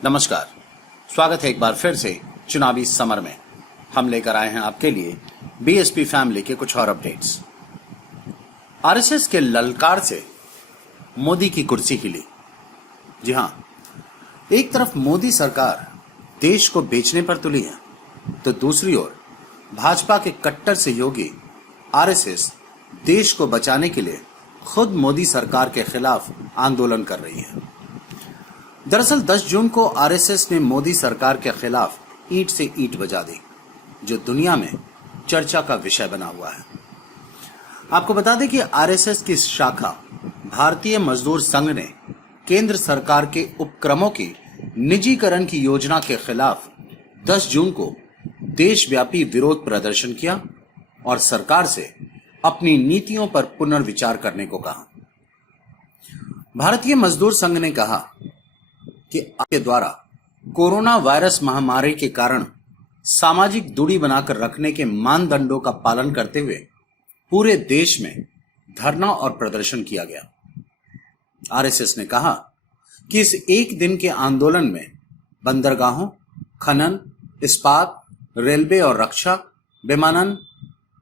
नमस्कार, स्वागत है एक बार फिर से चुनावी समर में। हम लेकर आए हैं आपके लिए बीएसपी फैमिली के कुछ और अपडेट्स। आरएसएस के ललकार से मोदी की कुर्सी हिली। जी हां, एक तरफ मोदी सरकार देश को बेचने पर तुली है, तो दूसरी ओर भाजपा के कट्टर सहयोगी आरएसएस देश को बचाने के लिए खुद मोदी सरकार के खिलाफ आंदोलन कर रही है। दरअसल 10 जून को आरएसएस ने मोदी सरकार के खिलाफ ईंट से ईंट बजा दी, जो दुनिया में चर्चा का विषय बना हुआ है। आपको बता दें कि आरएसएस की शाखा भारतीय मजदूर संघ ने केंद्र सरकार के उपक्रमों की निजीकरण की योजना के खिलाफ 10 जून को देशव्यापी विरोध प्रदर्शन किया और सरकार से अपनी नीतियों पर पुनर्विचार करने को कहा। भारतीय मजदूर संघ ने कहा कि आपके द्वारा कोरोना वायरस महामारी के कारण सामाजिक दूरी बनाकर रखने के मानदंडों का पालन करते हुए पूरे देश में धरना और प्रदर्शन किया गया। आरएसएस ने कहा कि इस एक दिन के आंदोलन में बंदरगाहों, खनन, इस्पात, रेलवे और रक्षा, विमानन,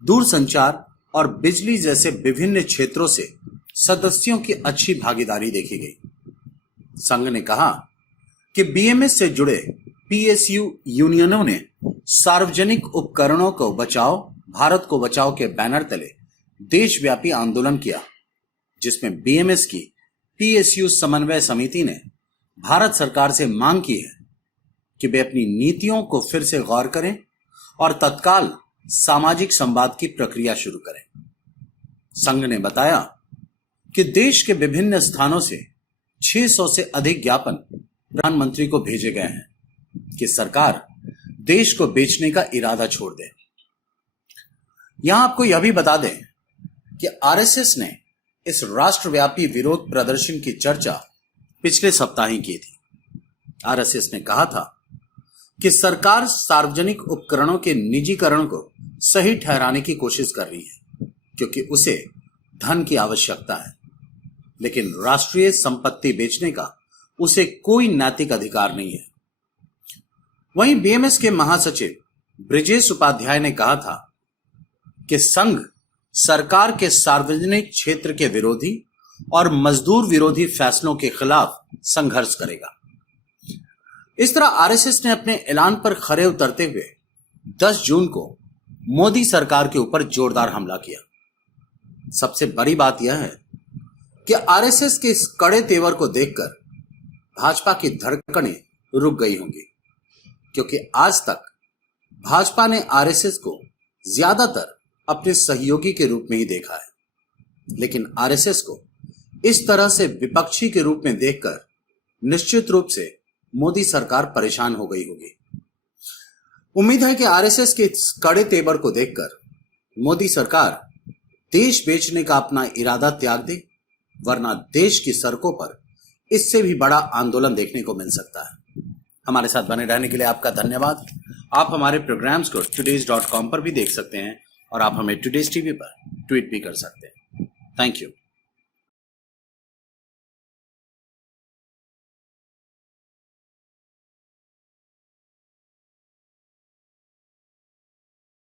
दूरसंचार और बिजली जैसे विभिन्न क्षेत्रों से सदस्यों की अच्छी भागीदारी देखी गई। संघ ने कहा कि बीएमएस से जुड़े पीएसयू यूनियनों ने सार्वजनिक उपकरणों को बचाओ, भारत को बचाओ के बैनर तले देशव्यापी आंदोलन किया, जिसमें बीएमएस की पीएसयू समन्वय समिति ने भारत सरकार से मांग की है कि वे अपनी नीतियों को फिर से गौर करें और तत्काल सामाजिक संवाद की प्रक्रिया शुरू करें। संघ ने बताया कि देश के विभिन्न स्थानों से 600 से अधिक ज्ञापन प्रधानमंत्री को भेजे गए हैं कि सरकार देश को बेचने का इरादा छोड़ दे। यहां आपको यह भी बता दें कि आरएसएस ने इस राष्ट्रव्यापी विरोध प्रदर्शन की चर्चा पिछले सप्ताह ही की थी। आरएसएस ने कहा था कि सरकार सार्वजनिक उपकरणों के निजीकरण को सही ठहराने की कोशिश कर रही है, क्योंकि उसे धन की आवश्यकता है, लेकिन राष्ट्रीय संपत्ति बेचने का उसे कोई नैतिक अधिकार नहीं है। वहीं बीएमएस के महासचिव ब्रिजेश उपाध्याय ने कहा था कि संघ सरकार के सार्वजनिक क्षेत्र के विरोधी और मजदूर विरोधी फैसलों के खिलाफ संघर्ष करेगा। इस तरह आरएसएस ने अपने ऐलान पर खरे उतरते हुए 10 जून को मोदी सरकार के ऊपर जोरदार हमला किया। सबसे बड़ी बात यह है कि आरएसएस के इस कड़े तेवर को देखकर भाजपा की धड़कनें रुक गई होंगी, क्योंकि आज तक भाजपा ने आरएसएस को ज्यादातर अपने सहयोगी के रूप में ही देखा है, लेकिन आरएसएस को इस तरह से विपक्षी के रूप में देखकर निश्चित रूप से मोदी सरकार परेशान हो गई होगी। उम्मीद है कि आरएसएस के इस कड़े तेवर को देखकर मोदी सरकार देश बेचने का अपना इरादा त्याग दे, वरना देश की सड़कों पर इससे भी बड़ा आंदोलन देखने को मिल सकता है। हमारे साथ बने रहने के लिए आपका धन्यवाद। आप हमारे प्रोग्राम्स को todays.com पर भी देख सकते हैं और आप हमें टुडेज टीवी पर ट्वीट भी कर सकते हैं। Thank you.